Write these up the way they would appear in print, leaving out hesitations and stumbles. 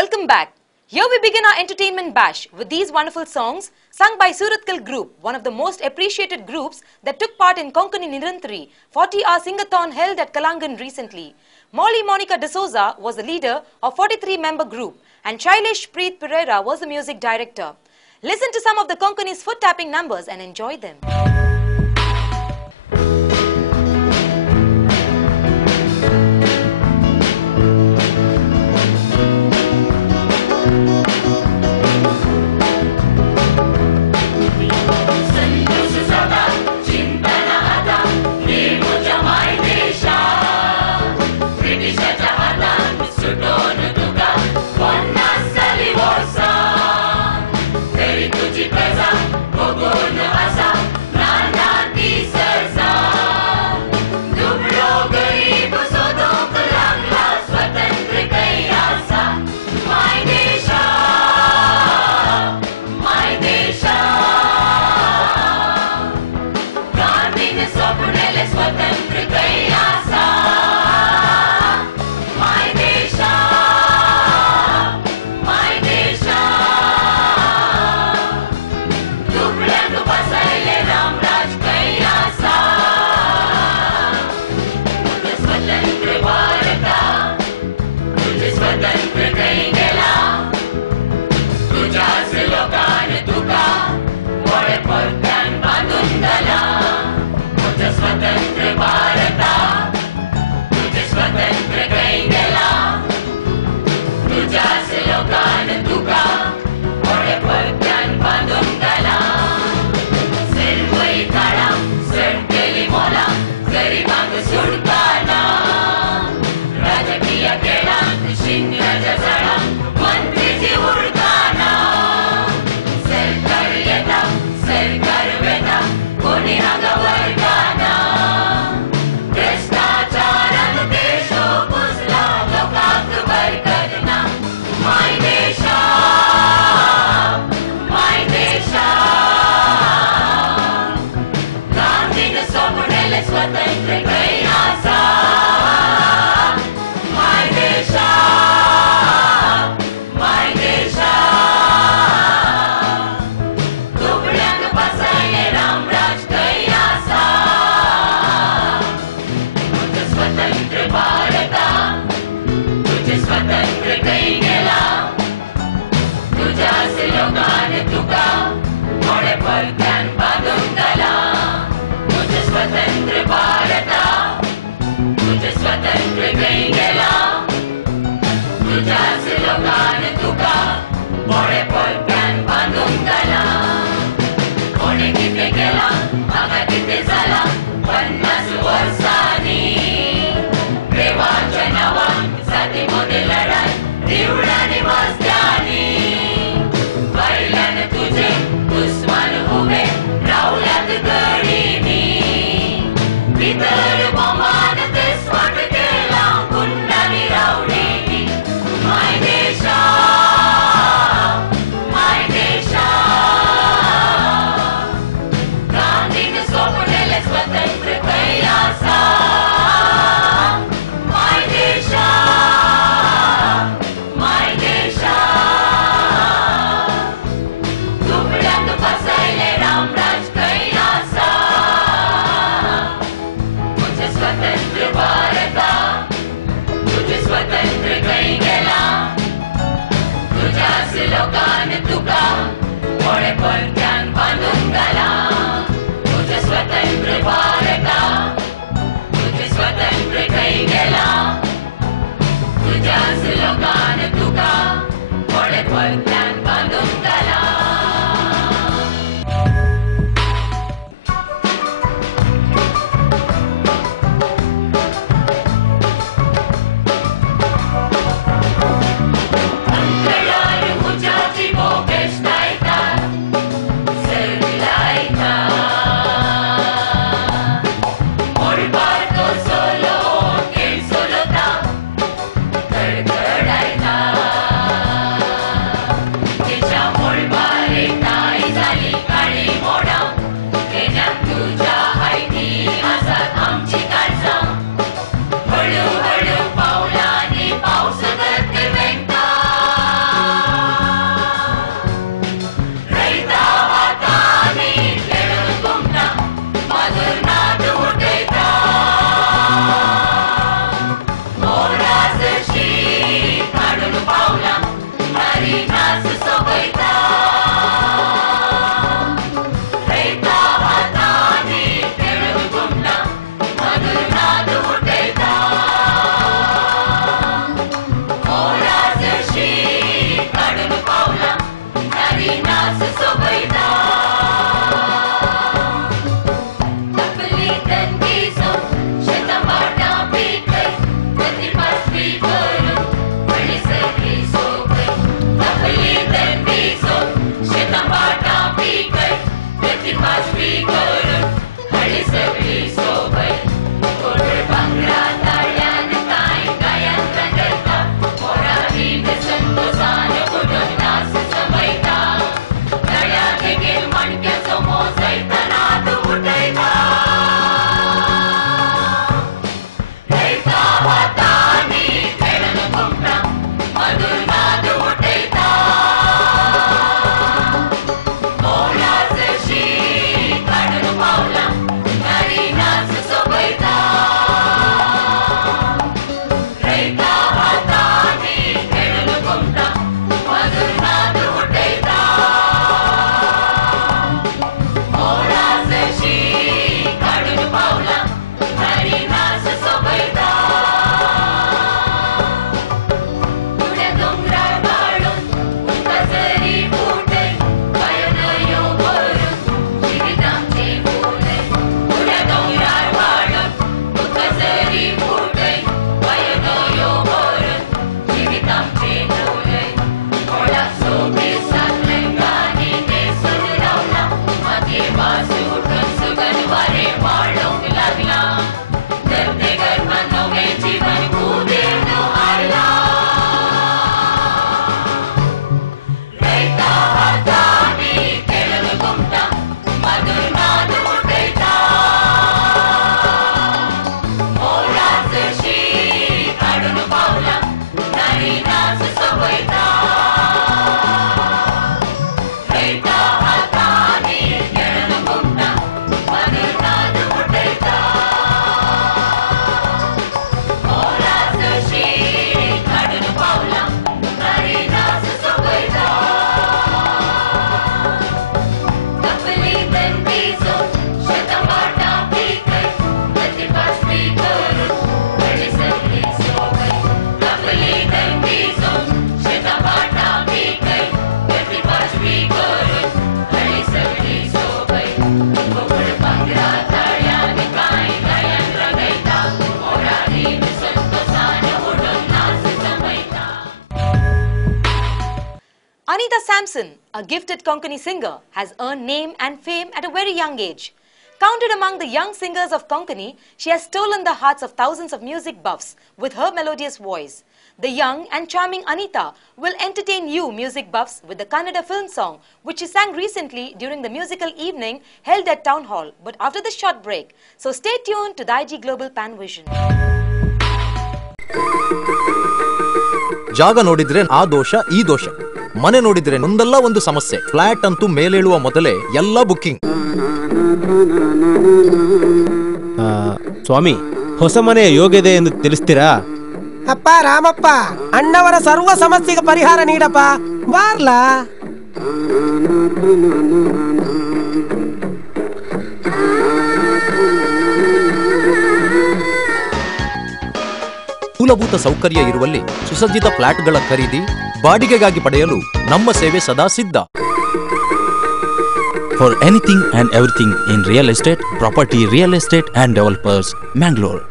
Welcome back. Here we begin our entertainment bash with these wonderful songs sung by Surathkal Group, one of the most appreciated groups that took part in Konkani Nirantari 40-hour Singathon held at Kalangan recently. Molly Monica D'Souza was the leader of 43-member group and Shailesh Preet Pereira was the music director. Listen to some of the Konkani's foot-tapping numbers and enjoy them. Solo, quien solo da, Anita Sampson, a gifted Konkani singer, has earned name and fame at a very young age. Counted among the young singers of Konkani, she has stolen the hearts of thousands of music buffs with her melodious voice. The young and charming Anita will entertain you music buffs with the Kannada film song, which she sang recently during the musical evening held at Town Hall, but after the short break. So stay tuned to the IG Global Pan Vision. ಜಾಗ ನೋಡಿದ್ರೆ ಆ ದೋಷ ಈ ದೋಷ, ಮನೆ ನೋಡಿದ್ರೆ ಒಂದಲ್ಲ ಒಂದು ಸಮಸ್ಯೆ. ಫ್ಲಾಟ್ ಅಂತೂ ಮೇಲೇಳುವ ಮೊದಲೇ ಎಲ್ಲ ಬುಕ್ಕಿಂಗ್. ಸ್ವಾಮಿ, ಹೊಸ ಮನೆಯ ಯೋಗ್ಯತೆ ಎಂದು ತಿಳಿಸ್ತೀರಾ? ಅಪ್ಪ ರಾಮಪ್ಪ, ಅಣ್ಣವರ ಸರ್ವ ಸಮಸ್ಯೆಗೆ ಪರಿಹಾರ ನೀಡಪ್ಪ, ಬಾರ್ಲಾ. ಮೂಲಭೂತ ಸೌಕರ್ಯ ಇರುವಲ್ಲಿ ಸುಸಜ್ಜಿತ ಫ್ಲಾಟ್ಗಳ ಖರೀದಿ, ಬಾಡಿಗೆಗಾಗಿ ಪಡೆಯಲು ನಮ್ಮ ಸೇವೆ ಸದಾ ಸಿದ್ಧ. For anything and everything in real estate, property, real estate and developers, Mangalore.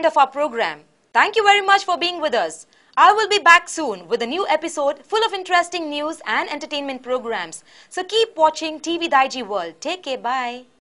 end of our program. Thank you very much for being with us. I will be back soon with a new episode full of interesting news and entertainment programs. So keep watching TV Daiji World. Take care. Bye.